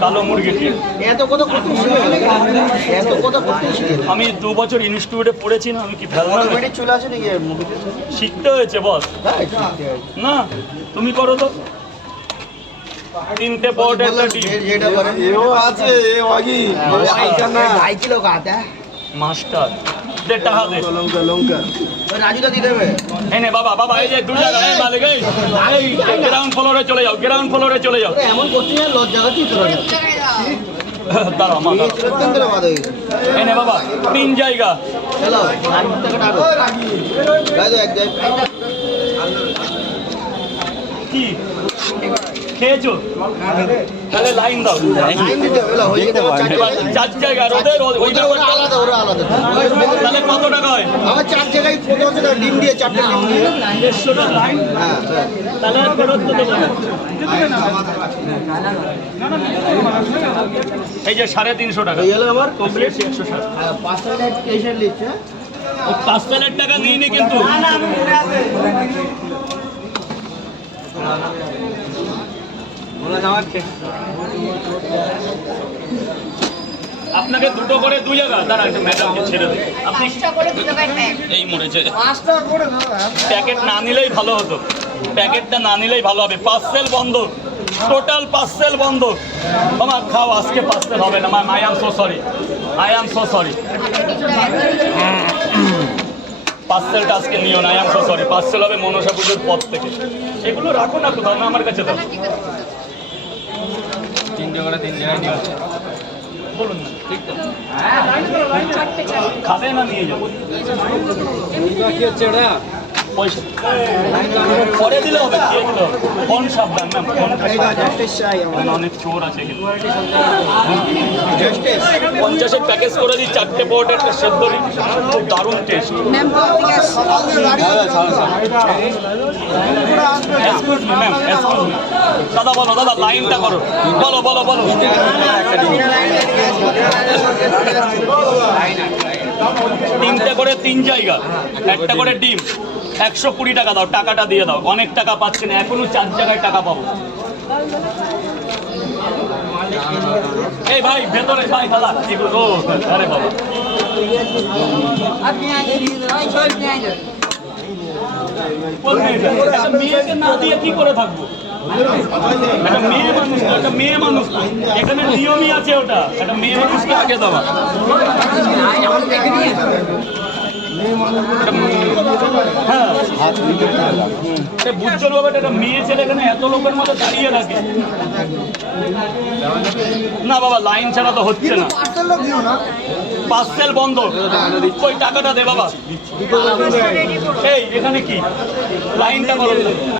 কালো মুরগিটি এত কথা করতে শিখে এত কথা করতে শিখে আমি 2 বছর ইনস্টিটিউটে পড়েছি না, আমি কি ফেললাম অটোমেটিক চলে আসে নাকি এর মুভিতে? শিখতে হয়েছে বস। হ্যাঁ শিখতে হয়। না তুমি করো তো, 3টে পট একটা টিম যেটা করে এও আছে এ ওয়াগি ढाई किलो का आता है মাস্টার দে টাকা দে। লঙ্কা লঙ্কা ওই রাজুদা দিয়ে দেবে এই নে বাবা বাবা, এই যে 2 জায়গা, এই মালিক এই গ্রাউন্ড ফ্লোরে চলে যাও, গ্রাউন্ড ফ্লোরে চলে যাও। ওরে এমন করছিস না লজ্জা করছিস তোরা দাঁড়াও মা, দাঁড়াও। চিরতন দিলে বাদ হয়ে গেছে এই নে বাবা 3 জায়গা। চলো আর টাকা ডাকো গাই দো এক জায়গা কি খেয়েছো? তাহলে লাইন দাও। লাইন দিতে হবে না হয়ে যেতে হবে এবার 4 জায়গা, ওদের ওই ওরা ব্যাপারটা আলাদা ওরা আলাদা তাহলে কত টাকা হয়? আমার 4 জায়গায় ফটো আছে ডিম দিয়ে 4টা ডিম দিয়ে 150 টাকা লাইন, হ্যাঁ তাহলে আর ফেরত তো দেবো না। এই যে 350 টাকা এই হলো আমার কমপ্লিট 160। 500 টাকা স্টেশন লিখছে ও 5,000 টাকা নিইনি কিন্তু। আপনাকে 2টো করে 2 জায়গা। দাঁড়া একটু ম্যাডামকে ছেড়ে দিন। আপনি এই মরেছে, প্যাকেট না নিলেই ভালো হতো, প্যাকেটটা না নিলেই ভালো হবে। পার্সেল বন্ধ, টোটাল পার্সেল বন্ধ। আমার খাও, আজকে পার্সেল হবে না। I am so sorry, I am so sorry. পার্সেলটা আজকে নিও না, I am so sorry. Parcel হবে মনসা পুজোর পর থেকে। এগুলো রাখো না, কোথাও না, আমার কাছে দাও। 3 জায়গায় নিয়ে আসছে। বলুন না, ঠিক তো? খাবে না নিয়ে যাবো পয়সা পরে দিলে হবে, দিয়ে দিলে হবে। ফোন সাবধান ম্যাম, ফোন অনেক চোর আছে কিন্তু। 50-এর প্যাকেজ করে দিই, 4টে পট একটা সেদ্ধ দিই, খুব দারুণ test. Excuse me ma'am, excuse me. দাদা বলো, দাদা লাইনটা করো, বলো বলো বলো। 3টে করে 3 জায়গা, একটা করে ডিম। 120 টাকা দাও, টাকাটা দিয়ে দাও। অনেক টাকা পাচ্ছি না, এখনো 4 জায়গায় টাকা পাবো। এই ভাই ভেতরে ভাই দাদা এগুলো, ও আরে বাবা একটা মেয়েকে না দিয়ে কি করে থাকবো? একটা মেয়ে মানুষ তো, একটা মেয়ে মানুষ তো। এখানে নিয়মই আছে ওটা, একটা মেয়ে মানুষকে আগে দেওয়া। হ্যাঁ বুঝছো ব্যাপারটা, একটা মেয়ে ছেলে এখানে এত লোকের মধ্যে দাঁড়িয়ে থাকে। না বাবা, লাইন ছাড়া তো হচ্ছে না। পার্সেল বন্ধ, ওই টাকাটা দে বাবা। এই এখানে কি লাইনটা করো।